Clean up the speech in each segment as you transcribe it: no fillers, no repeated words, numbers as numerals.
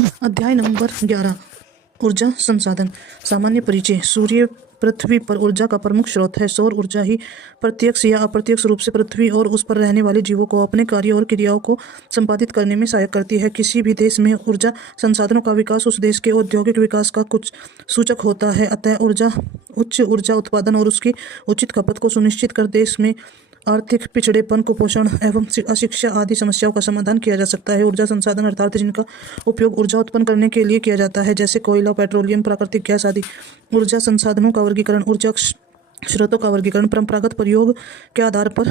अध्याय नंबर 11 ऊर्जा संसाधन। सामान्य परिचय। सूर्य पृथ्वी पर ऊर्जा का प्रमुख स्रोत है। सौर ऊर्जा ही प्रत्यक्ष या अप्रत्यक्ष रूप से पृथ्वी और उस पर रहने वाले जीवों को अपने कार्यों और क्रियाओं को संपादित करने में सहायक करती है। किसी भी देश में ऊर्जा संसाधनों का विकास उस देश के औद्योगिक विकास का कुछ सूचक होता है। अतः उच्च ऊर्जा उत्पादन और उसकी उचित खपत को सुनिश्चित कर देश में आर्थिक पिछड़ेपन, कुपोषण एवं अशिक्षा आदि समस्याओं का समाधान किया जा सकता है। ऊर्जा संसाधन अर्थात जिनका उपयोग ऊर्जा उत्पन्न करने के लिए किया जाता है, जैसे कोयला, पेट्रोलियम, प्राकृतिक गैस आदि। ऊर्जा संसाधनों का वर्गीकरण। ऊर्जा स्रोतों का वर्गीकरण। परंपरागत प्रयोग के आधार पर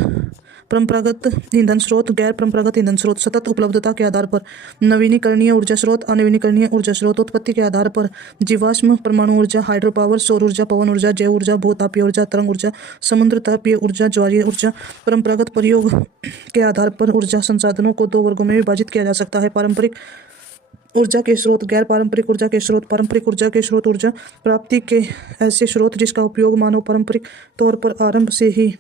परंपरागत ईंधन स्रोत, गैर परंपरागत ईंधन स्रोत। सतत उपलब्धता के आधार पर नवीनीकरणीय ऊर्जा स्रोत, अनवीनीकरणीय ऊर्जा स्रोत। उत्पत्ति के आधार पर जीवाश्म, परमाणु ऊर्जा, हाइड्रो पावर, सौर ऊर्जा, पवन ऊर्जा, जैव ऊर्जा, भूतापीय ऊर्जा, तरंग ऊर्जा, समुद्र तापीय ऊर्जा, ज्वारीय ऊर्जा। परंपरागत प्रयोग के आधार पर ऊर्जा संसाधनों को दो वर्गों में विभाजित किया जा सकता है: पारंपरिक ऊर्जा के स्रोत, गैर पारंपरिक ऊर्जा के स्रोत। पारंपरिक ऊर्जा के स्रोत ऊर्जा प्राप्ति के ऐसे स्रोत जिसका उपयोग मानव पारंपरिक तौर पर आरंभ से ही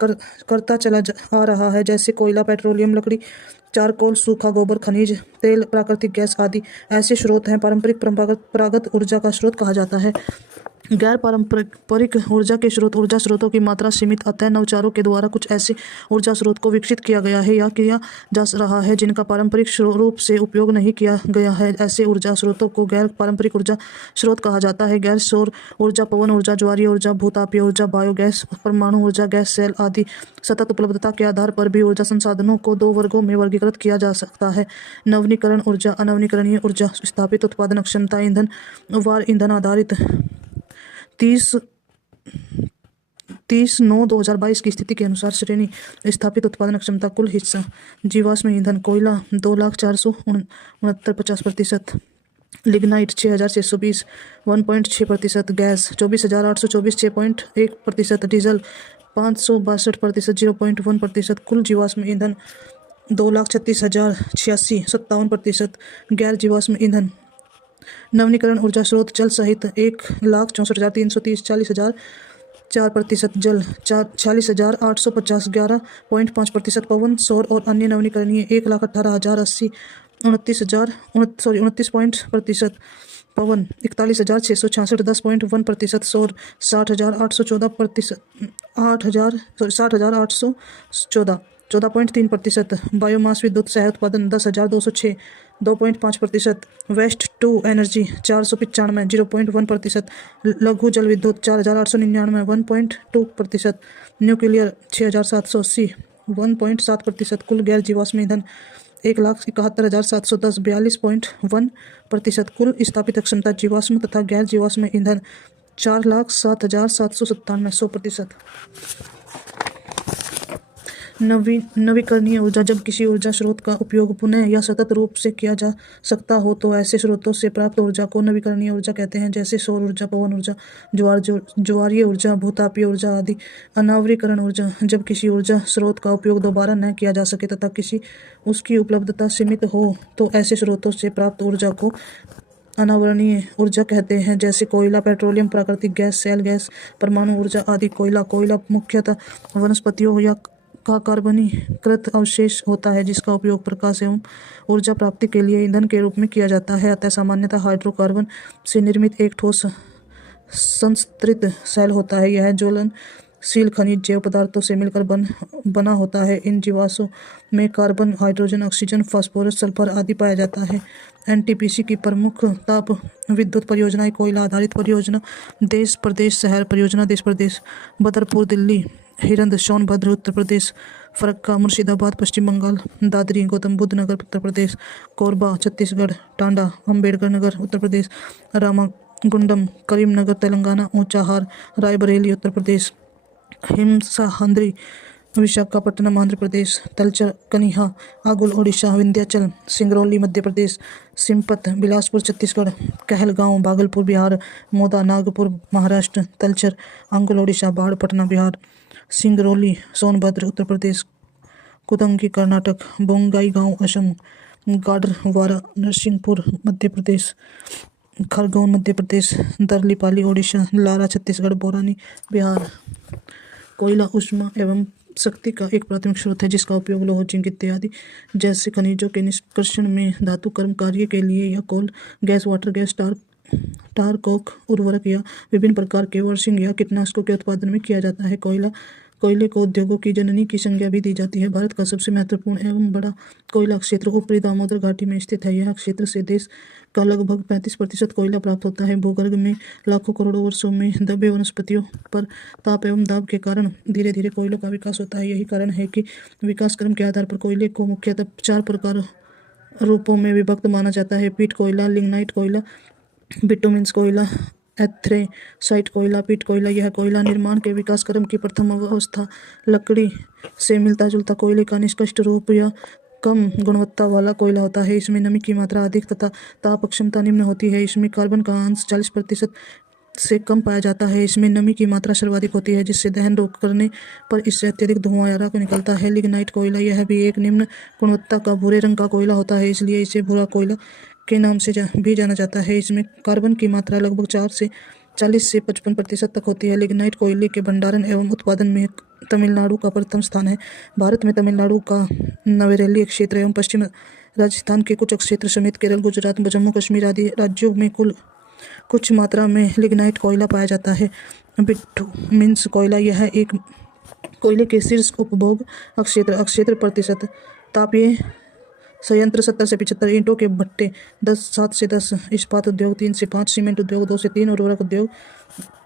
करता चला आ रहा है, जैसे कोयला, पेट्रोलियम, लकड़ी, चारकोल, सूखा गोबर, खनिज तेल, प्राकृतिक गैस आदि। ऐसे स्रोत हैं परंपरागत ऊर्जा का स्रोत कहा जाता है। गैर पारंपरिक ऊर्जा के स्रोत। ऊर्जा स्रोतों की मात्रा सीमित, अतः नवाचारों के द्वारा कुछ ऐसे ऊर्जा स्रोत को विकसित किया गया है या किया जा रहा है जिनका पारंपरिक रूप से उपयोग नहीं किया गया है। ऐसे ऊर्जा स्रोतों को गैर पारंपरिक ऊर्जा स्रोत कहा जाता है। गैर सौर ऊर्जा, पवन ऊर्जा, ज्वारीय ऊर्जा, भूतापीय ऊर्जा, बायोगैस, परमाणु ऊर्जा, गैस सेल आदि। सतत उपलब्धता के आधार पर भी ऊर्जा संसाधनों को दो वर्गों में वर्गीकृत किया जा सकता है: नवीनीकरण ऊर्जा, अनवीनीकरणीय ऊर्जा। स्थापित उत्पादन क्षमता। ईंधन वार ईंधन आधारित 30/9/2022 की स्थिति के अनुसार श्रेणी। स्थापित उत्पादन क्षमता कुल हिस्सा। जीवाश्म ईंधन। कोयला 2,04,69 50%। लिग्नाइट 6,620 1.6%। गैस 24,824 6.1%। डीजल 562% 0.1%। कुल जीवाश्म ईंधन 2,36,086 57%। गैर जीवाश्म ईंधन। नवीनीकरण ऊर्जा स्रोत जल सहित 1,64,330 40,004%। जल 46,850 11.5%। पवन, सौर और अन्य नवीनीकरणीय 1,18,080 29%। पवन 41,666 10.1%। सौर 60,814 14,814 बायोमास विद्युत सह उत्पादन 10,206 2.5%। Waste to energy 495 0.1%। लघु जल विद्युत 4,899 1.2%। न्यूक्लियर 6,780 1.7%। कुल गैर जीवाश्म ईंधन 1,71,710 42.1%। कुल स्थापित क्षमता जीवाश्म तथा गैर जीवाश्म ईंधन 4,07,797 100%। नवीकरणीय ऊर्जा। जब किसी ऊर्जा स्रोत का उपयोग पुनः या सतत रूप से किया जा सकता हो तो ऐसे स्रोतों से प्राप्त ऊर्जा को नवीकरणीय ऊर्जा कहते हैं, जैसे सौर ऊर्जा, पवन ऊर्जा, ज्वारीय ऊर्जा, भूतापीय ऊर्जा आदि। अनावरीकरण ऊर्जा। जब किसी ऊर्जा स्रोत का उपयोग दोबारा न किया जा सके तथा उसकी उपलब्धता सीमित हो तो ऐसे स्रोतों से प्राप्त ऊर्जा को अनावरणीय ऊर्जा कहते हैं, जैसे कोयला, पेट्रोलियम, प्राकृतिक गैस, सेल गैस, परमाणु ऊर्जा आदि। कोयला मुख्यतः वनस्पतियों या का कार्बनीकृत अवशेष होता है जिसका उपयोग प्रकाश एवं ऊर्जा प्राप्ति के लिए ईंधन के रूप में किया जाता है। अतः सामान्यतः हाइड्रोकार्बन से निर्मित एक ठोस संस्तृत सेल होता है। यह ज्वलनशील खनिज जैव पदार्थों से मिलकर बना होता है। इन जीवाश्मों में carbon, hydrogen, oxygen, phosphorus, sulphur आदि पाया जाता है। एनटीपीसी की प्रमुख ताप विद्युत परियोजनाएं। कोयला आधारित परियोजना देश प्रदेश शहर परियोजना, देश प्रदेश बदरपुर दिल्ली, हिरंद सोनभद्र उत्तर प्रदेश, फरक्का मुर्शिदाबाद पश्चिम बंगाल, दादरी गौतम बुद्ध नगर उत्तर प्रदेश, कोरबा छत्तीसगढ़, टांडा अम्बेडकर नगर उत्तर प्रदेश, रामागुंडम करीमनगर तेलंगाना, ऊंचाहार रायबरेली उत्तर प्रदेश, हिमसाहंद्री विशाखापट्टनम आंध्र प्रदेश, तलचर कनिहा आगुल ओडिशा, विंध्याचल सिंगरौली मध्य प्रदेश, सिंपत बिलासपुर छत्तीसगढ़, कहलगांव भागलपुर बिहार, मोदा नागपुर महाराष्ट्र, तलचर आंगुल ओडिशा, बाढ़ पटना बिहार, सिंगरौली सोनभद्र उत्तर प्रदेश, कुदंगी कर्नाटक, बोंगाईगांव असम, गाडरवारा नरसिंहपुर मध्य प्रदेश, खरगोन मध्य प्रदेश, दरलीपाली ओडिशा, लारा छत्तीसगढ़, बोरानी बिहार। कोयला ऊष्मा एवं शक्ति का एक प्राथमिक स्रोत है जिसका उपयोग लौह, जिंक इत्यादि जैसे खनिजों के निष्कर्षण में, धातु कर्म कार्य के लिए या कोल गैस, वाटर गैस, टार कोक उर्वरक या विभिन्न प्रकार के वर्षिंग या कीटनाशकों के उत्पादन में किया जाता है। कोयले को उद्योगों की जननी की संज्ञा भी दी जाती है। भारत का सबसे महत्वपूर्ण एवं बड़ा कोयला क्षेत्र ऊपरी दामोदर घाटी में स्थित है। यह क्षेत्र से देश का लगभग 35% कोयला प्राप्त होता है। भूगर्भ में लाखों करोड़ों वर्षों में दबे वनस्पतियों पर ताप एवं दाब के कारण धीरे धीरे कोयलों का विकास होता है। यही कारण है कि विकास क्रम के आधार पर कोयले को मुख्यतः 4 प्रकार रूपों में विभक्त माना जाता है: पीट कोयला, लिग्नाइट कोयला, बिटुमिनस कोयला, एंथ्रेसाइट कोयला, पीट कोयला। यह कोयला निर्माण के विकास क्रम की प्रथम अवस्था लकड़ी से मिलता जुलता कोयले का निष्कृष्ट रूप या कम गुणवत्ता वाला कोयला होता है। इसमें नमी की मात्रा अधिक तथा ताप क्षमता निम्न होती है। इसमें कार्बन का अंश 40% से कम पाया जाता है। इसमें नमी की मात्रा सर्वाधिक होती है जिससे दहन रोक करने पर इससे अत्यधिक धुआं या राख निकलता है। लिग्नाइट कोयला, यह भी एक निम्न गुणवत्ता का भूरे रंग का कोयला होता है, इसलिए इसे भूरा कोयला के नाम से भी जाना जाता है। इसमें कार्बन की मात्रा लगभग 40 से 55% तक होती है। लिग्नाइट कोयले के भंडारण एवं उत्पादन में तमिलनाडु का प्रथम स्थान है। भारत में तमिलनाडु का नवेरेली क्षेत्र एवं पश्चिम राजस्थान के कुछ क्षेत्र समेत केरल, गुजरात, जम्मू कश्मीर आदि राज्यों में कुछ मात्रा में लिग्नाइट कोयला पाया जाता है। बिटुमिनस कोयला, यह एक कोयले के शीर्ष उपभोग अक्षेत्र प्रतिशत तापीय संयंत्र 70 से 75, ईंटों के भट्टे 7 से 10, इस्पात उद्योग 3 से 5, सीमेंट उद्योग 2 से 3, उर्वरक उद्योग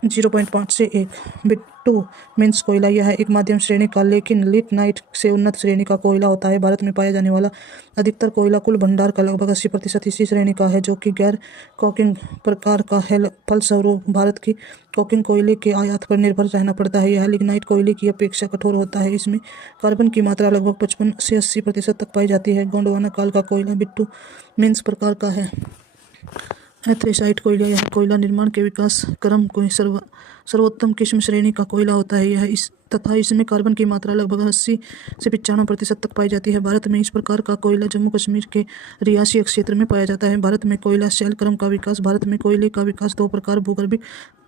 0.5 से 1। बिटुमिनस कोयला, यह एक मध्यम श्रेणी का लेकिन लिग्नाइट से उन्नत श्रेणी का कोयला होता है। भारत में पाया जाने वाला अधिकतर कोयला कुल भंडार का लगभग 80% इसी श्रेणी का है, जो कि गैर कोकिंग प्रकार का है। फलस्वरूप भारत की कोकिंग कोयले के आयात पर निर्भर रहना पड़ता है। यह लिग्नाइट कोयले की अपेक्षा कठोर होता है। इसमें कार्बन की मात्रा लगभग 55 से 80% तक पाई जाती है। गोंडवाना काल का कोयला बिटुमिनस प्रकार का है। एंथ्रेसाइट कोयला, यह कोयला निर्माण के विकास क्रम को सर्वोत्तम किस्म श्रेणी का कोयला होता है। तथा इसमें कार्बन की मात्रा लगभग 80 से 95% तक पाई जाती है। भारत में इस प्रकार का कोयला जम्मू कश्मीर के रियासी क्षेत्र में पाया जाता है। भारत में कोयला शैल क्रम का विकास, भारत में कोयले का विकास 2 प्रकार भूगर्भिक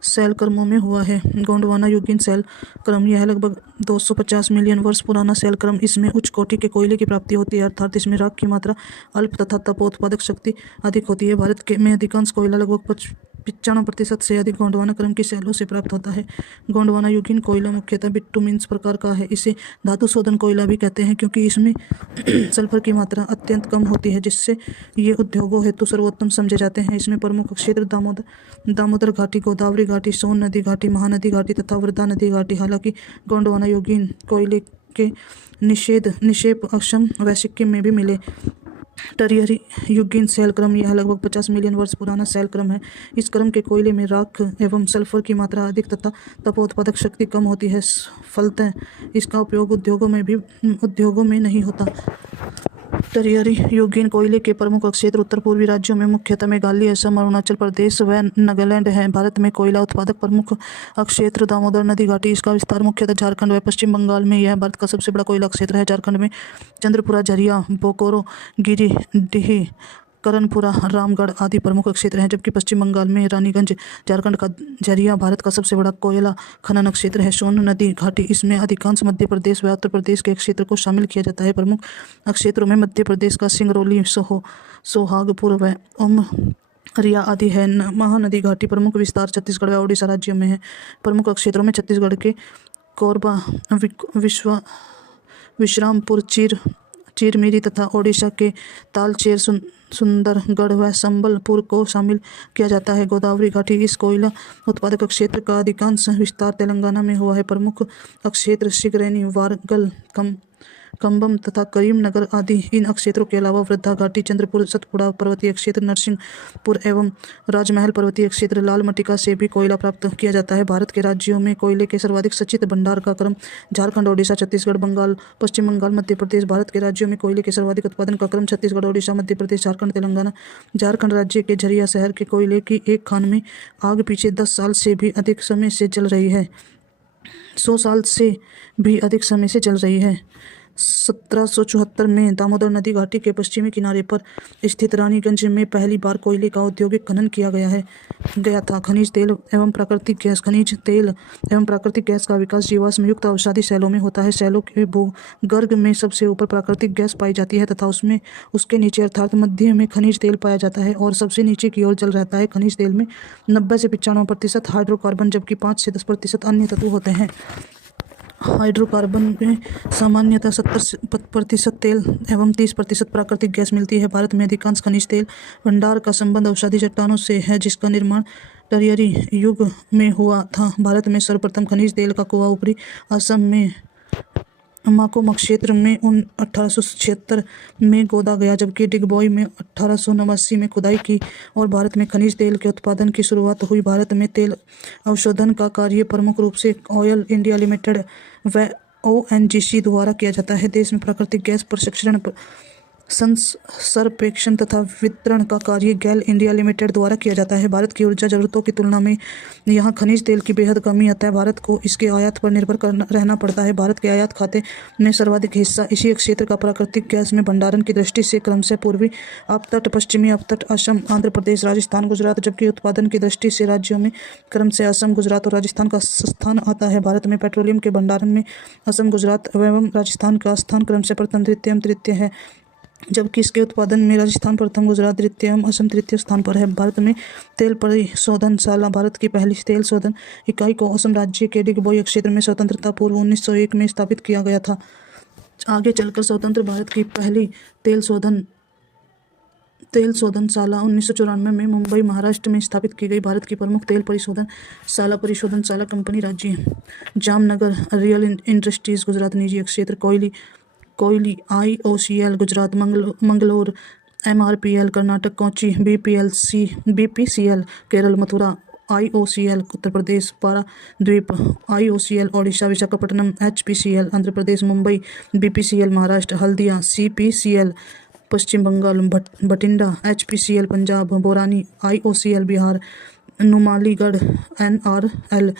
शैल क्रमों में हुआ है। गोंडवाना युगीन शैल क्रम, यह लगभग 250 मिलियन वर्ष पुराना शैल क्रम। इसमें उच्च कोटि के कोयले की प्राप्ति होती है, अर्थात इसमें राख की मात्रा अल्प तथा तपोत्पादक शक्ति अधिक होती है। भारत में अधिकांश कोयला लगभग 95% से अधिक गोंडवाना क्रम की शैलों से प्राप्त होता है। गोंडवाना युगीन कोयला मुख्यतः बिटुमिनस प्रकार का है। इसे धातु शोधन कोयला भी कहते हैं क्योंकि इसमें सल्फर की मात्रा अत्यंत कम होती है, जिससे ये उद्योगों हेतु सर्वोत्तम समझे जाते हैं। इसमें प्रमुख क्षेत्र दामोदर घाटी, गोदावरी घाटी, सोन नदी घाटी, महानदी घाटी तथा वर्धा नदी घाटी। हालांकि गोंडवाना युगीन कोयले के निक्षेप असम व सिक्किम में भी मिले। टरियरी युगीन शैल क्रम, यह लगभग 50 मिलियन वर्ष पुराना शैल क्रम है। इस क्रम के कोयले में राख एवं सल्फर की मात्रा अधिक तथा तपोत्पादक शक्ति कम होती है। फलतः इसका उपयोग उद्योगों में नहीं होता। टरियरी युगीन कोयले के प्रमुख क्षेत्र उत्तर पूर्वी राज्यों में मुख्यतः मेघालय, असम, अरुणाचल प्रदेश व नागालैंड हैं। भारत में कोयला उत्पादक प्रमुख क्षेत्र दामोदर नदी घाटी, इसका विस्तार मुख्यतः झारखंड व पश्चिम बंगाल में। यह भारत का सबसे बड़ा कोयला क्षेत्र है। झारखंड में चंद्रपुरा, झरिया, बोकारो, गिरिडीह, करणपुरा, रामगढ़ आदि प्रमुख क्षेत्र हैं, जबकि पश्चिम बंगाल में रानीगंज, झारखंड का झरिया भारत का सबसे बड़ा कोयला खनन क्षेत्र है। सोन नदी घाटी, इसमें अधिकांश मध्य प्रदेश व उत्तर प्रदेश के क्षेत्र को शामिल किया जाता है। प्रमुख क्षेत्रों में मध्य प्रदेश का सिंगरौली, सोहागपुर व उमरिया आदि है। महानदी घाटी प्रमुख विस्तार छत्तीसगढ़ व ओडिशा राज्यों में है। प्रमुख क्षेत्रों में छत्तीसगढ़ के कोरबा, विश्रामपुर, चिरमिरी तथा ओडिशा के तालचेर, सुंदरगढ़ व संबलपुर को शामिल किया जाता है। गोदावरी घाटी, इस कोयला उत्पादक क्षेत्र का अधिकांश विस्तार तेलंगाना में हुआ है। प्रमुख क्षेत्र सिगरेनी, वारंगल, कंबम तथा करीमनगर आदि। इन क्षेत्रों के अलावा वृद्धा घाटी, चंद्रपुर, सतपुड़ा पर्वतीय क्षेत्र, नरसिंहपुर एवं राजमहल पर्वतीय क्षेत्र, लाल मटिका से भी कोयला प्राप्त किया जाता है। भारत के राज्यों में कोयले के सर्वाधिक सचित भंडार का क्रम झारखंड, ओडिशा, छत्तीसगढ़, बंगाल, पश्चिम बंगाल, मध्य प्रदेश। भारत के राज्यों में कोयले के सर्वाधिक उत्पादन का क्रम छत्तीसगढ़, ओडिशा, मध्य प्रदेश, झारखंड, तेलंगाना। झारखंड राज्य के झरिया शहर के कोयले की एक खान में आग पीछे 10 साल से भी अधिक समय से जल रही है। 100 साल से भी अधिक समय से जल रही है। 1774 में दामोदर नदी घाटी के पश्चिमी किनारे पर स्थित रानीगंज में पहली बार कोयले का औद्योगिक खनन किया गया था। खनिज तेल एवं प्राकृतिक गैस। खनिज तेल एवं प्राकृतिक गैस का विकास जीवाश्म युक्त अवसादी शैलों में होता है। शैलों के भूगर्भ में सबसे ऊपर प्राकृतिक गैस पाई जाती है तथा उसके नीचे अर्थात मध्य में खनिज तेल पाया जाता है और सबसे नीचे की ओर जल रहता है। खनिज तेल में 90 से 95% हाइड्रोकार्बन जबकि 5 से 10% अन्य तत्व होते हैं। हाइड्रोकार्बन में सामान्यतः 70% तेल एवं 30% प्राकृतिक गैस मिलती है। भारत में अधिकांश खनिज तेल भंडार का संबंध अवसादी चट्टानों से है जिसका निर्माण टर्शियरी युग में हुआ था। भारत में सर्वप्रथम खनिज तेल का कुआं ऊपरी असम में माकोमक क्षेत्र में 1876 में खोदा गया जबकि डिगबोई में 1889 में खुदाई की और भारत में खनिज तेल के उत्पादन की शुरुआत हुई। भारत में तेल अवशोधन का कार्य प्रमुख रूप से ऑयल इंडिया लिमिटेड व ONGC द्वारा किया जाता है। देश में प्राकृतिक गैस प्रसंस्करण संप्रेषण तथा वितरण का कार्य गेल इंडिया लिमिटेड द्वारा किया जाता है। भारत की ऊर्जा जरूरतों की तुलना में यहाँ खनिज तेल की बेहद कमी अतः भारत को इसके आयात पर निर्भर रहना पड़ता है। भारत के आयात खाते में सर्वाधिक हिस्सा इसी क्षेत्र का प्राकृतिक गैस में भंडारण की दृष्टि से क्रमशः पूर्वी अपतट, पश्चिमी अपतट, असम, आंध्र प्रदेश, राजस्थान, गुजरात, जबकि उत्पादन की दृष्टि से राज्यों में क्रमशः असम, गुजरात और राजस्थान का स्थान आता है। भारत में पेट्रोलियम के भंडारण में असम, गुजरात एवं राजस्थान का स्थान क्रमशः प्रथम, द्वितीय, तृतीय है जबकि इसके उत्पादन में राजस्थान प्रथम, गुजरात द्वितीय एवं असम तृतीय स्थान पर है। भारत में तेल परिशोधनशाला। भारत की पहली तेल शोधन इकाई को असम राज्य के डिगबोई क्षेत्र में स्वतंत्रता पूर्व 1901 में स्थापित किया गया था। आगे चलकर स्वतंत्र भारत की पहली तेल शोधनशाला 1994 में मुंबई, महाराष्ट्र में स्थापित की गई। भारत की प्रमुख तेल परिशोधनशाला कंपनी राज्य जामनगर, रियल इंडस्ट्रीज गुजरात, निजी क्षेत्र कोयली IOCL Gujarat, Mangalore MRPL Karnataka, Kochi BPCL Kerala, Mathura IOCL Uttar Pradesh, Paradip IOCL Odisha, Visakhapatnam HPCL Andhra Pradesh, Mumbai BPCL Maharashtra, Haldia CPCL पश्चिम Bengal, Bathinda HPCL Punjab, बोरानी IOCL Bihar, Numaligarh NRL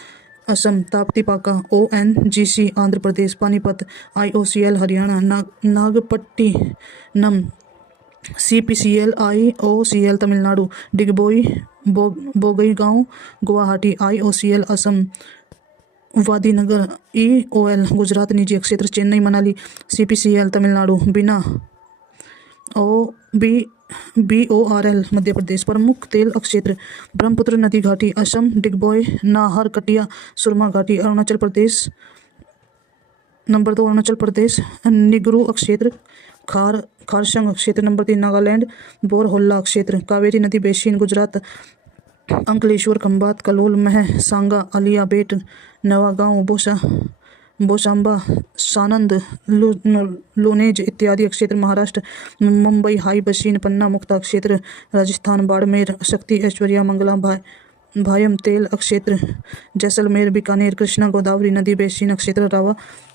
Assam, Tapti पाका ONGC Andhra Pradesh, Panipat IOCL Haryana, Nagapattinam CPCL IOCL Tamil Nadu, Digboi Bongaigaon Guwahati IOCL Assam, वादीनगर EOL Gujarat निजी क्षेत्र, चेन्नई मनाली CPCL तमिलनाडु, बिना BORL मध्य प्रदेश। प्रमुख तेल क्षेत्र ब्रह्मपुत्र नदी घाटी असम, डिगबोई, नाहरकटिया, सुरमा घाटी अरुणाचल प्रदेश। नंबर 2 अरुणाचल प्रदेश, निगरू क्षेत्र, खारसंग क्षेत्र। नंबर 3 नागालैंड, बोरहोल्ला क्षेत्र, कावेरी नदी बेसिन गुजरात, अंकलेश्वर, खंबात, कलोल, मह, सांगा, आलिया, बेट, नवागांव, बोसांबा, सानंद, लुनेज इत्यादि क्षेत्र महाराष्ट्र, मुंबई हाई बसीन, पन्ना मुक्ता क्षेत्र राजस्थान, बाड़मेर, शक्ति, ऐश्वर्या, मंगला, भायम तेल क्षेत्र जैसलमेर, बीकानेर, कृष्णा गोदावरी नदी बेसिन क्षेत्र रावा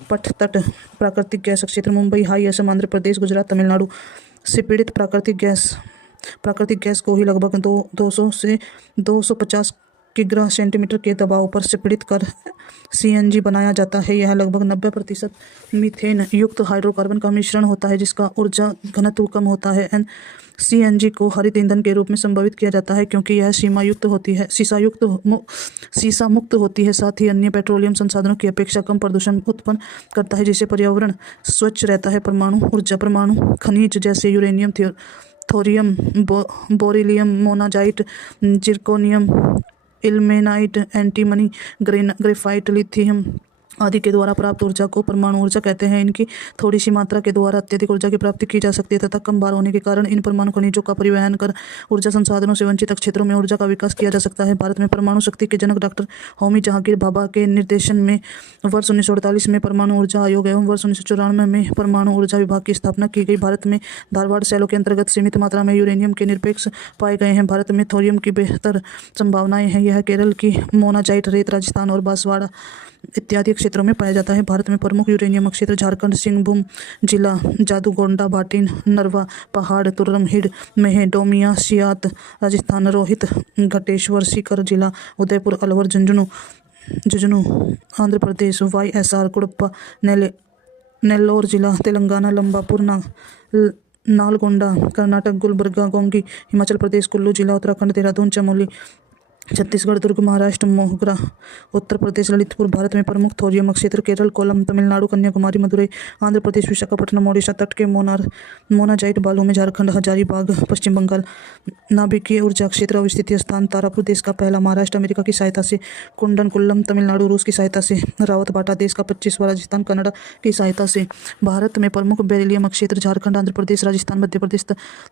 पठ तट, प्राकृतिक गैस क्षेत्र मुंबई हाई, असम, आंध्र प्रदेश, गुजरात, तमिलनाडु। संपीड़ित प्राकृतिक गैस को ही लगभग 200 से 250 किग्रा सेंटीमीटर के दबाव पर संपीड़ित कर CNG बनाया जाता है। यह लगभग 90% मीथेन युक्त हाइड्रोकार्बन का मिश्रण होता है जिसका ऊर्जा घनत्व कम होता है। CNG को हरित ईंधन के रूप में संभावित किया जाता है क्योंकि यह सीसा मुक्त होती है, साथ ही अन्य पेट्रोलियम संसाधनों की अपेक्षा कम प्रदूषण उत्पन्न करता है जिससे पर्यावरण स्वच्छ रहता है। परमाणु खनिज जैसे uranium, thorium, beryllium, monazite, zirconium, ilmenite, antimony, graphite, lithium आदि के द्वारा प्राप्त ऊर्जा को परमाणु ऊर्जा कहते हैं। इनकी थोड़ी सी मात्रा के द्वारा अत्यधिक ऊर्जा की प्राप्ति की जा सकती है तथा कम भार होने के कारण इन परमाणु खनिजों का परिवहन कर ऊर्जा संसाधनों से वंचित क्षेत्रों में ऊर्जा का विकास किया जा सकता है। भारत में परमाणु शक्ति के जनक डॉक्टर होमी जहांगीर भाभा के निर्देशन में वर्ष 1948 में परमाणु ऊर्जा आयोग एवं वर्ष 1994 में परमाणु ऊर्जा विभाग की स्थापना की गई। भारत में धारवाड़ शैलों के अंतर्गत सीमित मात्रा में यूरेनियम के निरपेक्ष पाए गए हैं। भारत में थोरियम की बेहतर संभावनाएं हैं। यह केरल की मोनाजाइट रेत, राजस्थान और बांसवाड़ा इत्यादि क्षेत्रों में पाया जाता है। भारत में प्रमुख यूरेनियम क्षेत्र झारखंड, सिंहभूम जिला, जादूगोंडा, भाटिन, नरवा पहाड़, तुर्रम, हिड, मेह, डोमिया, सियात राजस्थान, रोहित, घटेश्वर, सीकर जिला, उदयपुर, अलवर, झुंझुनू आंध्र प्रदेश, YSR, कुड़प्पा, नेल्लोर जिला तेलंगाना, लंबापुर नालगोंडा कर्नाटक, गुलबर्गा गोंगी हिमाचल प्रदेश, कुल्लू जिला उत्तराखंड, देहरादून चमोली छत्तीसगढ़, दुर्ग महाराष्ट्र, मोगरा उत्तर प्रदेश, ललितपुर भारत में प्रमुख थोरियम क्षेत्र, केरल कोलम तमिलनाडु, कन्याकुमारी मदुरई आंध्र प्रदेश, विशाखापट्टनम ओडिशा, तट के मोनाजाइट बालू में झारखंड, हजारीबाग पश्चिम बंगाल। नाभिकीय ऊर्जा क्षेत्र अवस्थित स्थान तारापुर देश का पहला, महाराष्ट्र अमेरिका की सहायता से, कुंडनकुल्लम तमिलनाडु रूस की सहायता से, रावतबाटा देश का 25वां, राजस्थान कनाडा की सहायता से। भारत में प्रमुख बेरिलियम क्षेत्र झारखंड, आंध्र प्रदेश, राजस्थान, मध्य प्रदेश,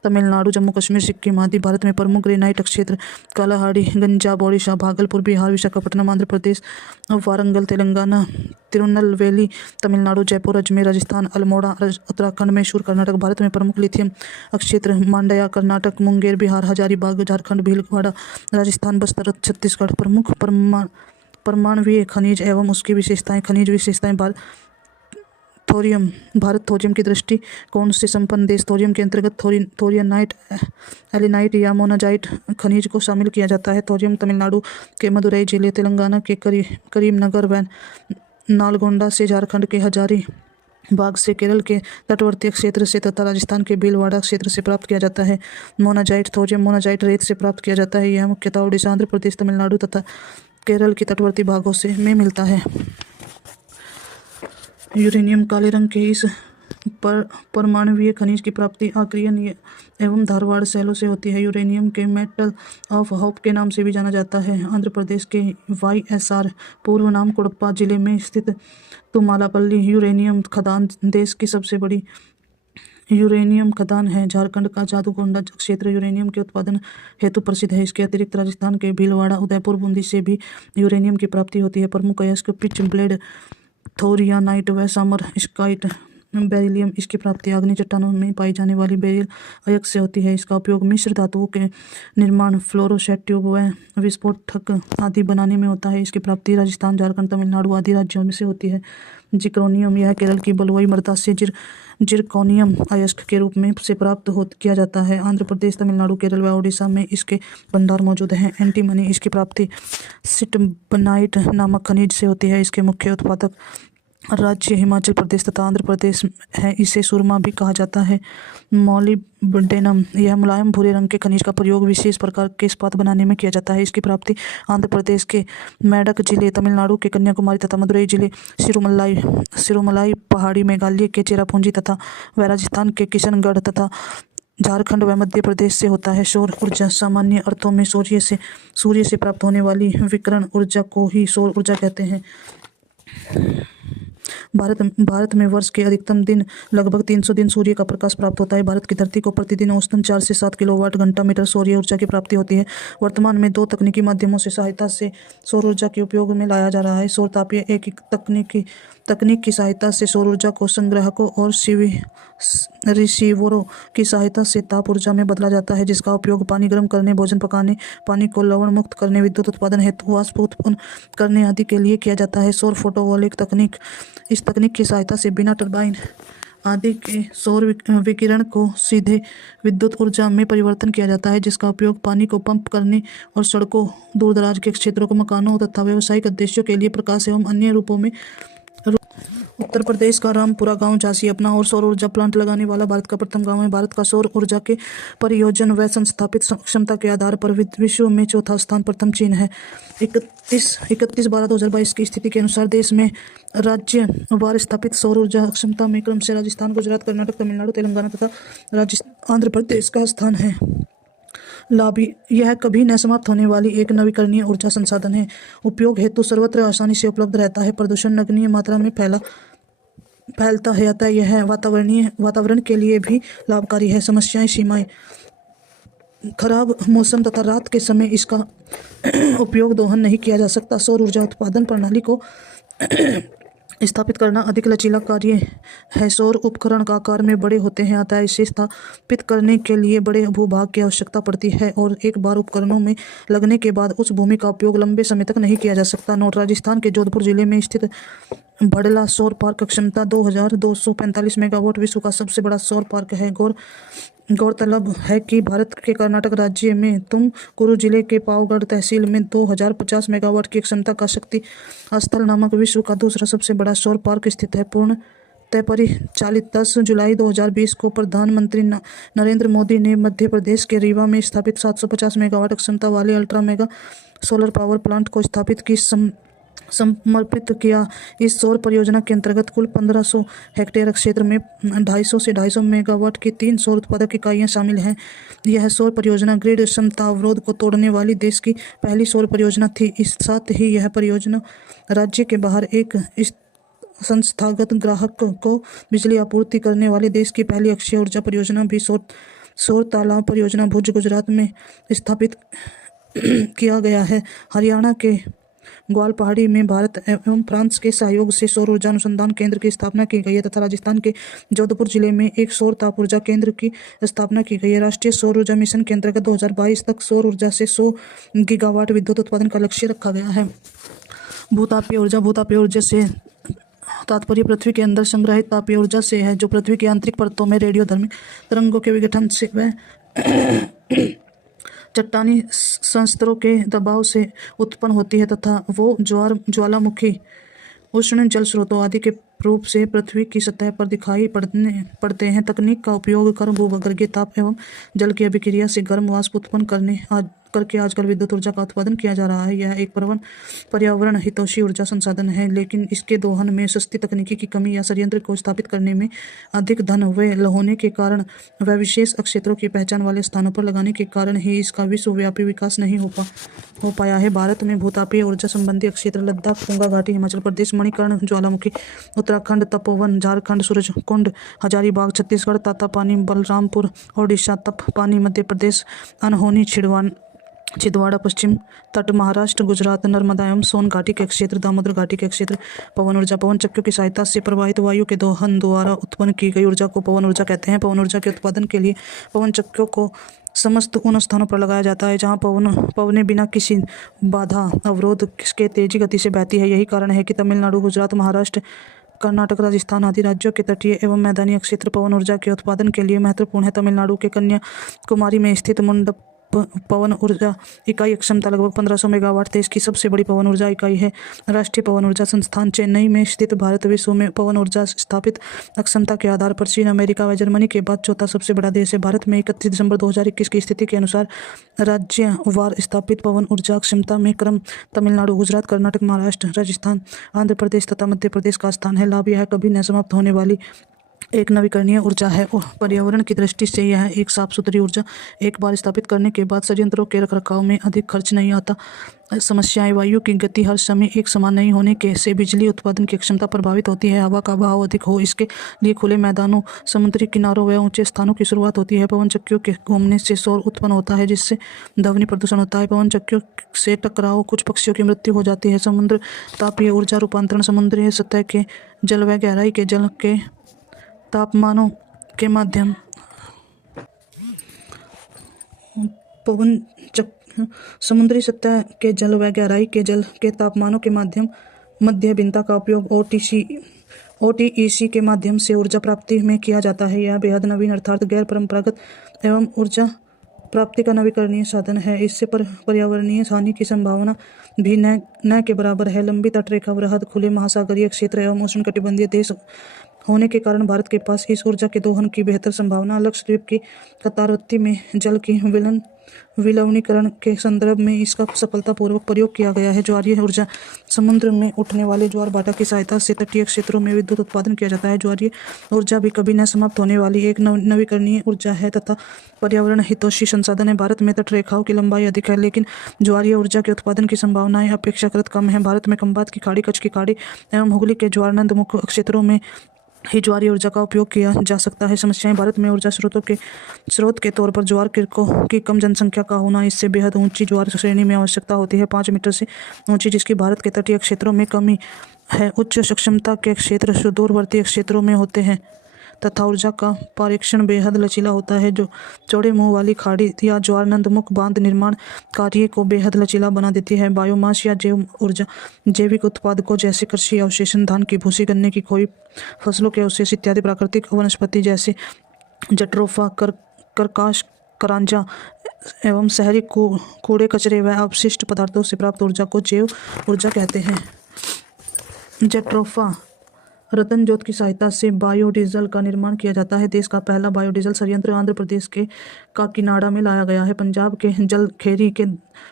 तमिलनाडु, जम्मू कश्मीर, सिक्किम आदि। भारत में प्रमुख ग्रेनाइट क्षेत्र कालाहांडी, गंजाम ओडिशा, भागलपुर बिहार, विशाखापट्टनम आंध्र प्रदेश, वारंगल तेलंगाना, तिरुनेलवेली तमिलनाडु, जयपुर अजमेर राजस्थान, अल्मोड़ा उत्तराखंड, मैसूर कर्नाटक। भारत में प्रमुख लिथियम क्षेत्र मांड्या कर्नाटक, मुंगेर बिहार, हजारीबाग झारखंड, भीलवाड़ा राजस्थान, बस्तर छत्तीसगढ़। प्रमुख परमाणुवीय खनिज एवं उसकी विशेषताएं। खनिज विशेषताएं। थोरियम। भारत थोरियम की दृष्टिकोण से संपन्न देश। थोरियम के अंतर्गत थोरियनाइट, एलिनाइट या मोनाजाइट खनिज को शामिल किया जाता है। थोरियम तमिलनाडु के मदुरई जिले, तेलंगाना के करीमनगर व नालगोंडा से, झारखंड के हजारीबाग से, केरल के तटवर्ती क्षेत्र से तथा राजस्थान के भीलवाड़ा क्षेत्र से प्राप्त किया जाता है। मोनाजाइट। थोरियम मोनाजाइट रेत से प्राप्त किया जाता है। यह मुख्यतः उड़ीसा, आंध्र प्रदेश, तमिलनाडु तथा केरल के तटवर्ती भागों में मिलता है। यूरेनियम। काले रंग के इस परमाणुवीय खनिज की प्राप्ति आक्रियन एवं धारवाड़ सेलों से होती है। यूरेनियम के मेटल ऑफ होप के नाम से भी जाना जाता है। आंध्र प्रदेश के YSR पूर्व नाम कुड़प्पा जिले में स्थित तुमालापल्ली यूरेनियम खदान देश की सबसे बड़ी यूरेनियम खदान है। झारखंड का जादूगोंडा क्षेत्र यूरेनियम के उत्पादन हेतु प्रसिद्ध है। इसके अतिरिक्त राजस्थान के भीलवाड़ा, उदयपुर, बूंदी से भी यूरेनियम की प्राप्ति होती है। प्रमुख अयस्क पिच ब्लेड, थोरियानाइट व सामर स्काइट। बेरिलियम। इसकी प्राप्ति आग्नेय चट्टानों में पाई जाने वाली बेरिल अयस्क से होती है। इसका उपयोग मिश्र धातुओं के निर्माण, फ्लोरोसेट ट्यूब व विस्फोटक आदि बनाने में होता है। इसकी प्राप्ति राजस्थान, झारखंड, तमिलनाडु आदि राज्यों में से होती है। जिक्रोनियम। यह केरल की बलुई मृदा से जिरकोनियम अयस्क के रूप में से प्राप्त किया जाता है। आंध्र प्रदेश, तमिलनाडु, केरल व ओडिशा में इसके भंडार मौजूद हैं। एंटीमनी। इसकी प्राप्ति सिटबनाइट नामक खनिज से होती है। इसके मुख्य उत्पादक राज्य हिमाचल प्रदेश तथा आंध्र प्रदेश है। इसे सुरमा भी कहा जाता है। मॉलिब्डेनम। यह मुलायम भूरे रंग के खनिज का प्रयोग विशेष प्रकार के इस्पात बनाने में किया जाता है। इसकी प्राप्ति आंध्र प्रदेश के मेडक जिले, तमिलनाडु के कन्याकुमारी तथा मदुरई जिले, सिरुमलाई पहाड़ी, मेघालय के चेरापूंजी तथा व राजस्थान के किशनगढ़ तथा झारखंड व मध्य प्रदेश से होता है। सौर ऊर्जा। सामान्य अर्थों में सूर्य से प्राप्त होने वाली विकिरण ऊर्जा को ही सौर ऊर्जा कहते हैं। भारत में वर्ष के अधिकतम दिन लगभग 300 दिन सूर्य का प्रकाश प्राप्त होता है। भारत की धरती को प्रतिदिन औसतन 4 से 7 किलोवाट घंटा मीटर सौर ऊर्जा की प्राप्ति होती है। वर्तमान में 2 तकनीकी माध्यमों से सहायता से सौर ऊर्जा के उपयोग में लाया जा रहा है। सौर तापीय एक तकनीक की सहायता से सौर ऊर्जा को संग्राहकों और रिसीवरों की सहायता से ताप ऊर्जा में बदला जाता है, जिसका उपयोग पानी गर्म करने, भोजन पकाने, पानी को लवण मुक्त करने, विद्युत उत्पादन हेतु वाष्प उत्पन्न करने आदि के लिए किया जाता है। सौर फोटोवोल्टिक तकनीक। इस तकनीक की सहायता से बिना टरबाइन आदि के सौर विकिरण को सीधे विद्युत ऊर्जा में परिवर्तन किया जाता है, जिसका उपयोग पानी को पंप करने और सड़कों, दूरदराज के क्षेत्रों को, मकानों तथा व्यावसायिक उद्देश्यों के लिए प्रकाश एवं अन्य रूपों में। उत्तर प्रदेश का रामपुरा गांव झांसी अपना और सौर ऊर्जा प्लांट लगाने वाला भारत का प्रथम गांव है। भारत का सौर ऊर्जा के परियोजन व संस्थापित क्षमता के आधार पर विश्व में चौथा स्थान, प्रथम चीन है। 31/12/2022 की स्थिति के अनुसार देश में राज्यवार स्थापित सौर ऊर्जा क्षमता में क्रमशः राजस्थान, गुजरात, कर्नाटक, तमिलनाडु, तेलंगाना तथा आंध्र प्रदेश का स्थान है। लाभ। यह कभी न समाप्त होने वाली एक नवीकरणीय ऊर्जा संसाधन है। उपयोग हेतु सर्वत्र आसानी से उपलब्ध रहता है। प्रदूषण नगण्य मात्रा में फैलता है, अतः यह वातावरण के लिए भी लाभकारी है। समस्याएं। सीमाएं। खराब मौसम तथा रात के समय इसका उपयोग दोहन नहीं किया जा सकता। सौर ऊर्जा उत्पादन प्रणाली को स्थापित करना अधिक लचीला कार्य है। सौर उपकरण का आकार में बड़े होते हैं, अतः इसे स्थापित करने के लिए बड़े भूभाग की आवश्यकता पड़ती है और एक बार उपकरणों में लगने के बाद उस भूमि का उपयोग लंबे समय तक नहीं किया जा सकता। नोट। राजस्थान के जोधपुर जिले में स्थित भड़ला सौर पार्क क्षमता 2245 मेगावाट विश्व का सबसे बड़ा सौर पार्क है। गौरतलब है कि भारत के कर्नाटक राज्य में तुमकुरू जिले के पावगढ़ तहसील में 2050 मेगावाट की क्षमता का शक्ति स्थल नामक विश्व का दूसरा सबसे बड़ा सौर पार्क स्थित है। पूर्ण तय परिचालित 10 जुलाई 2020 को प्रधानमंत्री नरेंद्र मोदी ने मध्य प्रदेश के रीवा में स्थापित 750 मेगावाट क्षमता वाले ultra mega solar power plant को स्थापित की समर्पित किया। इस सौर परियोजना के अंतर्गत कुल 1500 हेक्टेयर क्षेत्र में 250 से 250 मेगावाट की 3 सौर उत्पादक इकाइयां शामिल हैं। यह सौर परियोजना ग्रिड क्षमता अवरोध को तोड़ने वाली देश की पहली सौर परियोजना थी। इस साथ ही यह परियोजना राज्य के बाहर एक संस्थागत ग्राहक को बिजली आपूर्ति करने वाली देश की पहली अक्षय ऊर्जा परियोजना भी सौर तालाब परियोजना भुज गुजरात में स्थापित किया गया है। हरियाणा के ग्वाल पहाड़ी में भारत एवं फ्रांस के सहयोग से सौर ऊर्जा अनुसंधान केंद्र की स्थापना की गई है तथा राजस्थान के जोधपुर जिले में एक सौर ताप ऊर्जा केंद्र की स्थापना की गई है। राष्ट्रीय सौर ऊर्जा मिशन के अंतर्गत 2022 तक सौर ऊर्जा से 100 गीगावाट विद्युत उत्पादन का लक्ष्य रखा गया है। भूतापीय ऊर्जा से तात्पर्य पृथ्वी के अंदर संग्रहित तापीय ऊर्जा से है, जो पृथ्वी की आंतरिक परतों में रेडियोधर्मी तरंगों के विघटन से व चट्टानी संस्तरों के दबाव से उत्पन्न होती है तथा वो ज्वालामुखी उष्ण जल स्रोतों आदि के रूप से पृथ्वी की सतह पर दिखाई पड़ते हैं। तकनीक का उपयोग कर भूगर्भीय ताप एवं जल की अभिक्रिया से गर्म वाष्प उत्पन्न करके आजकल विद्युत ऊर्जा का उत्पादन किया जा रहा है। यह एक पर्यावरण हितैषी ऊर्जा संसाधन है, लेकिन इसके दोहन में सस्ती तकनीकी की कमी या संयंत्र को स्थापित करने में अधिक धन व्यय होने के कारण व विशेष क्षेत्रों की पहचान वाले स्थानों पर लगाने के कारण ही इसका विश्वव्यापी विकास नहीं हो पाया है। भारत में भूतापीय ऊर्जा संबंधी क्षेत्र लद्दाख, गंगा घाटी, हिमाचल प्रदेश, मणिकर्ण ज्वालामुखी, उत्तराखंड, तपोवन, झारखंड, सूरजकुंड, हजारीबाग, छत्तीसगढ़, तातापानी, बलरामपुर, ओडिशा, तपपानी, मध्य प्रदेश, अनहोनी, छिंदवाड़ा, पश्चिम तट महाराष्ट्र, गुजरात, नर्मदा एवं सोन घाटी के क्षेत्र, दामोदर घाटी के क्षेत्र। पवन ऊर्जा पवन चक्कियों की सहायता से प्रवाहित वायु के दोहन द्वारा उत्पन्न की गई ऊर्जा को पवन ऊर्जा कहते हैं। पवन ऊर्जा के उत्पादन के लिए पवन चक्कियों को समस्त उन स्थानों पर लगाया जाता है जहां पवनें बिना किसी बाधा अवरोध के तेजी गति से बहती है। यही कारण है कि तमिलनाडु, गुजरात, महाराष्ट्र, कर्नाटक, राजस्थान आदि राज्यों के तटीय एवं मैदानी क्षेत्र पवन ऊर्जा के उत्पादन के लिए महत्वपूर्ण है। तमिलनाडु के कन्याकुमारी में स्थित मुंडप पवन ऊर्जा इकाई क्षमता लगभग 1500 मेगावाट देश की सबसे बड़ी पवन ऊर्जा इकाई है। राष्ट्रीय पवन ऊर्जा संस्थान चेन्नई में स्थित भारत विश्व में पवन ऊर्जा स्थापित क्षमता के आधार पर चीन, अमेरिका व जर्मनी के बाद चौथा सबसे बड़ा देश है। भारत में 31 दिसंबर 2021 की स्थिति के अनुसार राज्यवार स्थापित पवन ऊर्जा क्षमता में क्रम तमिलनाडु, गुजरात, कर्नाटक, महाराष्ट्र, राजस्थान, आंध्र प्रदेश तथा मध्य प्रदेश का स्थान है। लाभ यह कभी न समाप्त होने वाली एक नवीकरणीय ऊर्जा है और पर्यावरण की दृष्टि से यह एक साफ सुथरी ऊर्जा एक बार स्थापित करने के बाद संयंत्रों के रखरखाव में अधिक खर्च नहीं आता। समस्याएं वायु की गति हर समय एक समान नहीं होने के से बिजली उत्पादन की क्षमता प्रभावित होती है। हवा का बहाव अधिक हो, इसके लिए खुले मैदानों, समुद्री किनारों व ऊंचे स्थानों की शुरुआत होती है। पवन चक्कियों के घूमने से शोर उत्पन्न होता है जिससे ध्वनि प्रदूषण होता है। पवन चक्कियों से टकराव कुछ पक्षियों की मृत्यु हो जाती है। समुद्र तापीय ऊर्जा रूपांतरण समुद्री सतह के जल व गहराई के जल के तापमानों के माध्यम समुद्री सतह के जल व गहराई के जल के तापमानों के मध्य भिन्नता का उपयोग OTEC के माध्यम से ऊर्जा प्राप्ति में किया जाता है। यह बेहद नवीन अर्थात गैर परंपरागत एवं ऊर्जा प्राप्ति का नवीकरणीय साधन है। इससे पर्यावरणीय हानि की संभावना भी न के बराबर है। लंबी तटरेखा, वृहद खुले महासागरीय क्षेत्र एवं उष्णकटिबंधीय देश होने के कारण भारत के पास इस ऊर्जा के दोहन की बेहतर संभावना। लक्षद्वीप की कतारवृत्ति में जल की विलवणीकरण के संदर्भ में इसका सफलतापूर्वक प्रयोग किया गया है। ज्वारीय ऊर्जा समुद्र में उठने वाले ज्वार भाटा की सहायता से तटीय क्षेत्रों में विद्युत उत्पादन किया जाता है। ज्वारीय ऊर्जा भी कभी न समाप्त होने वाली एक नवीकरणीय ऊर्जा है तथा पर्यावरण हितैषी संसाधन है। भारत में तटरेखाओं की लंबाई अधिक है, लेकिन ज्वारीय ऊर्जा के उत्पादन की संभावनाएं अपेक्षाकृत कम है। भारत में खंबात की खाड़ी, कच्छ की खाड़ी एवं हुगली के ज्वारनद मुख्य क्षेत्रों में ही ज्वारीय ऊर्जा का उपयोग किया जा सकता है। समस्याएं भारत में ऊर्जा स्रोत के तौर पर ज्वार किरकों की कम जनसंख्या का होना। इससे बेहद ऊंची ज्वार श्रेणी में आवश्यकता होती है 5 मीटर से ऊंची, जिसकी भारत के तटीय क्षेत्रों में कमी है। उच्च क्षमता के क्षेत्र सुदूरवर्ती क्षेत्रों में होते हैं तथा ऊर्जा का पारेषण बेहद लचीला होता है, जो चौड़े मुंह वाली खाड़ी या ज्वारनदमुख बांध निर्माण कार्य को बेहद लचीला बना देती है। बायोमास या जैव ऊर्जा जैविक उत्पादकों जैसे कृषि अवशेष, धान की भूसी, गन्ने की खोई, फसलों के अवशेष इत्यादि प्राकृतिक वनस्पति जैसे जट्रोफा, करकाश, करांजा एवं शहरी कूड़े कचरे व अपशिष्ट पदार्थों से प्राप्त ऊर्जा को जैव ऊर्जा कहते हैं। जट्रोफा रतन की सहायता से बायोडीजल का निर्माण किया जाता है। देश का पहला बायोडीजल संयंत्र आंध्र प्रदेश के काकीनाडा में लाया गया है। पंजाब के जलखेरी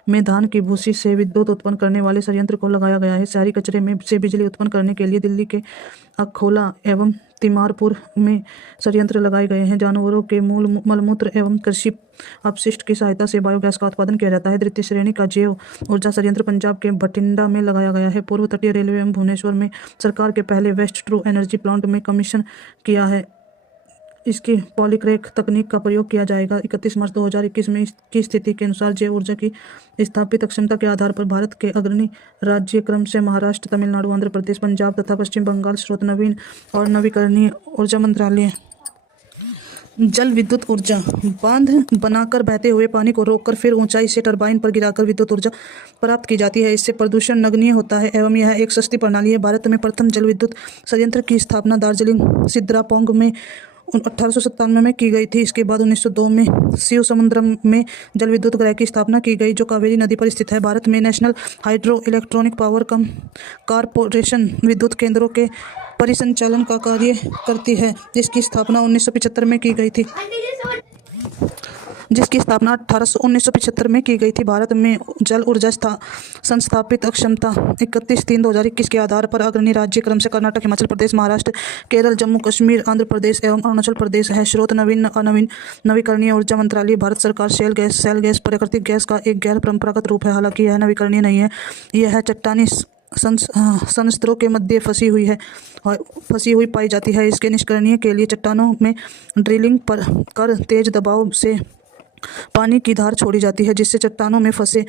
में धान की भूसी से विद्युत उत्पन्न करने वाले संयंत्र को लगाया गया है। शहरी कचरे में से बिजली उत्पन्न करने के लिए दिल्ली के अखौला एवं तिमारपुर में संयंत्र लगाए गए हैं। जानवरों के मलमूत्र एवं कृषि अपशिष्ट की सहायता से बायोगैस का उत्पादन किया जाता है। तृतीय श्रेणी का जैव ऊर्जा संयंत्र पंजाब के बठिंडा में लगाया गया है। पूर्व तटीय रेलवे एवं भुवनेश्वर में सरकार के पहले वेस्ट ट्रू एनर्जी प्लांट में कमीशन किया है। इसकी पॉलीक्रैक तकनीक का प्रयोग किया जाएगा। 31 मार्च 2021 में की स्थिति के अनुसार जैव ऊर्जा की स्थापित क्षमता के आधार पर भारत के अग्रणी राज्य क्रम से महाराष्ट्र, तमिलनाडु, आंध्र प्रदेश, पंजाब तथा पश्चिम बंगाल। स्रोत नवीन और नवीकरणीय ऊर्जा मंत्रालय। जल विद्युत ऊर्जा, बांध बनाकर बहते हुए पानी को रोककर फिर ऊंचाई से टरबाइन पर गिराकर विद्युत ऊर्जा प्राप्त की जाती है। इससे प्रदूषण नगण्य होता है एवं यह एक सस्ती प्रणाली है। भारत में प्रथम जल विद्युत संयंत्र की स्थापना दार्जिलिंग सिद्रापोंग में 1897 में की गई थी। इसके बाद 1902 में शिव समुद्रम में जल विद्युत गृह की स्थापना की गई, जो कावेरी नदी पर स्थित है। भारत में national hydro electronic power corporation विद्युत केंद्रों के परिसंचालन का कार्य करती है, जिसकी स्थापना 1975 में की गई थी। 1975 में की गई थी। भारत में जल ऊर्जा संस्थापित क्षमता 31/3/2021 के आधार पर अग्रणी राज्य क्रम से कर्नाटक, हिमाचल प्रदेश, महाराष्ट्र, केरल, जम्मू कश्मीर, आंध्र प्रदेश एवं अरुणाचल प्रदेश है। स्रोत नवीन नवीकरणीय ऊर्जा मंत्रालय। भारत सरकार शेल गैस प्राकृतिक गैस का एक गैर परंपरागत रूप है। हालांकि यह नवीकरणीय नहीं है। यह चट्टानी संस्तरों के मध्य फंसी हुई पाई जाती है। इसके निष्कर्षण के लिए चट्टानों में ड्रिलिंग कर तेज दबाव से पानी की धार छोड़ी जाती है, जिससे चट्टानों में फंसे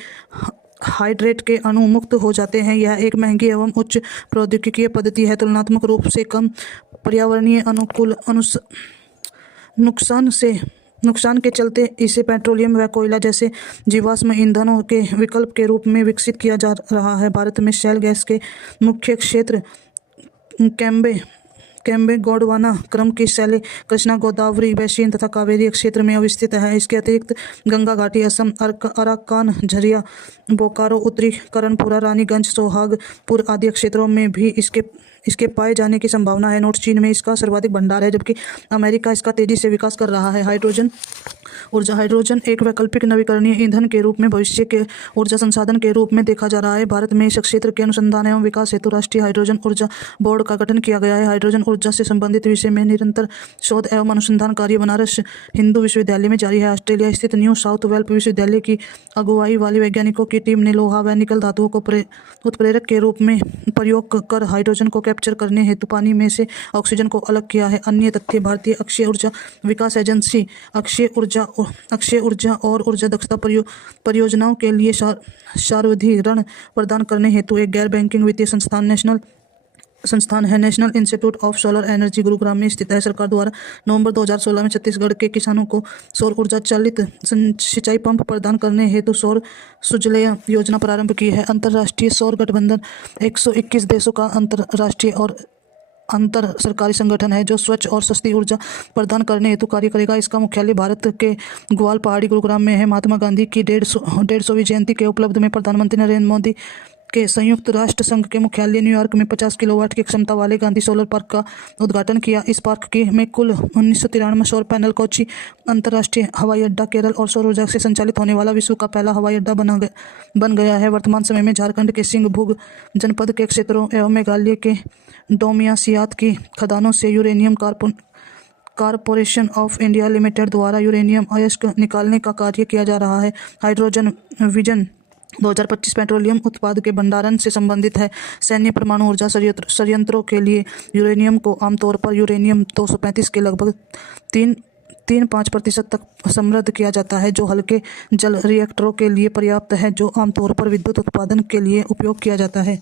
हाइड्रेट के अणु मुक्त हो जाते हैं। यह एक महंगी एवं उच्च प्रौद्योगिकीय पद्धति है। तुलनात्मक रूप से कम पर्यावरणीय अनुकूल नुकसान के चलते इसे पेट्रोलियम व कोयला जैसे जीवाश्म ईंधनों के विकल्प के रूप में विकसित किया जा रहा है। भारत में शैल गैस के मुख्य क्षेत्र कैम्बे गोंडवाना क्रम की शैली कृष्णा गोदावरी बेसिन तथा कावेरी क्षेत्र में अवस्थित है। इसके अतिरिक्त गंगा घाटी, असम, अराकान, झरिया, बोकारो, उत्तरी कर्णपुरा, रानीगंज, सोहागपुर आदि क्षेत्रों में भी इसके पाए जाने की संभावना है। नॉर्थ चीन में इसका सर्वाधिक भंडार है, जबकि अमेरिका इसका तेजी से विकास कर रहा है। हाइड्रोजन एक वैकल्पिक नवीकरणीय ईंधन के रूप में भविष्य के ऊर्जा संसाधन के रूप में देखा जा रहा है। भारत में इस क्षेत्र के अनुसंधान एवं विकास हेतु राष्ट्रीय हाइड्रोजन ऊर्जा बोर्ड का गठन किया गया है। हाइड्रोजन ऊर्जा से संबंधित विषय में निरंतर शोध एवं अनुसंधान कार्य बनारस हिंदू विश्वविद्यालय में जारी है। ऑस्ट्रेलिया स्थित न्यू साउथ वेल्स विश्वविद्यालय की अगुवाई वाली वैज्ञानिकों की टीम ने लोहा व निकल धातुओं को उत्प्रेरक के रूप में प्रयोग कर हाइड्रोजन को कैप्चर करने हेतु पानी में से ऑक्सीजन को अलग किया है। अन्य तथ्य भारतीय अक्षय ऊर्जा विकास एजेंसी अक्षय ऊर्जा और ऊर्जा दक्षता परियोजनाओं के लिए सावधि ऋण प्रदान करने हेतु एक गैर बैंकिंग वित्तीय संस्थान है। National institute of solar energy Gurugram में स्थित है। सरकार द्वारा नवंबर 2016 में छत्तीसगढ़ के किसानों को सौर ऊर्जा चालित सिंचाई पंप प्रदान करने हेतु सौर सुजलया योजना प्रारंभ की है। अंतर्राष्ट्रीय सौर गठबंधन 121 देशों का अंतर्राष्ट्रीय और अंतर सरकारी संगठन है, जो स्वच्छ और सस्ती ऊर्जा प्रदान करने हेतु कार्य करेगा। इसका मुख्यालय भारत के ग्वाल पहाड़ी गुरुग्राम में है। महात्मा गांधी की 150वीं जयंती के उपलक्ष्य में प्रधानमंत्री नरेंद्र मोदी के संयुक्त राष्ट्र संघ के मुख्यालय न्यूयॉर्क में 50 किलोवाट की क्षमता वाले गांधी सोलर पार्क का उद्घाटन किया। इस पार्क में कुल 1993 सौर पैनल, कोच्चि अंतर्राष्ट्रीय हवाई अड्डा, केरल और सौर ऊर्जा से संचालित होने वाला विश्व का पहला हवाई अड्डा बन गया है। वर्तमान समय में झारखंड के सिंहभूम जनपद के क्षेत्रों एवं मेघालय के डोमयासियात की खदानों से uranium corporation of India limited द्वारा यूरेनियम अयस्क निकालने का कार्य किया जा रहा है। हाइड्रोजन विजन 2025 पेट्रोलियम उत्पाद के भंडारण से संबंधित है। सैन्य परमाणु ऊर्जा संयंत्रों के लिए यूरेनियम को आमतौर पर यूरेनियम 235 के लगभग 3.5% तक समृद्ध किया जाता है, जो हल्के जल रिएक्टरों के लिए पर्याप्त है, जो आमतौर पर विद्युत उत्पादन के लिए उपयोग किया जाता है।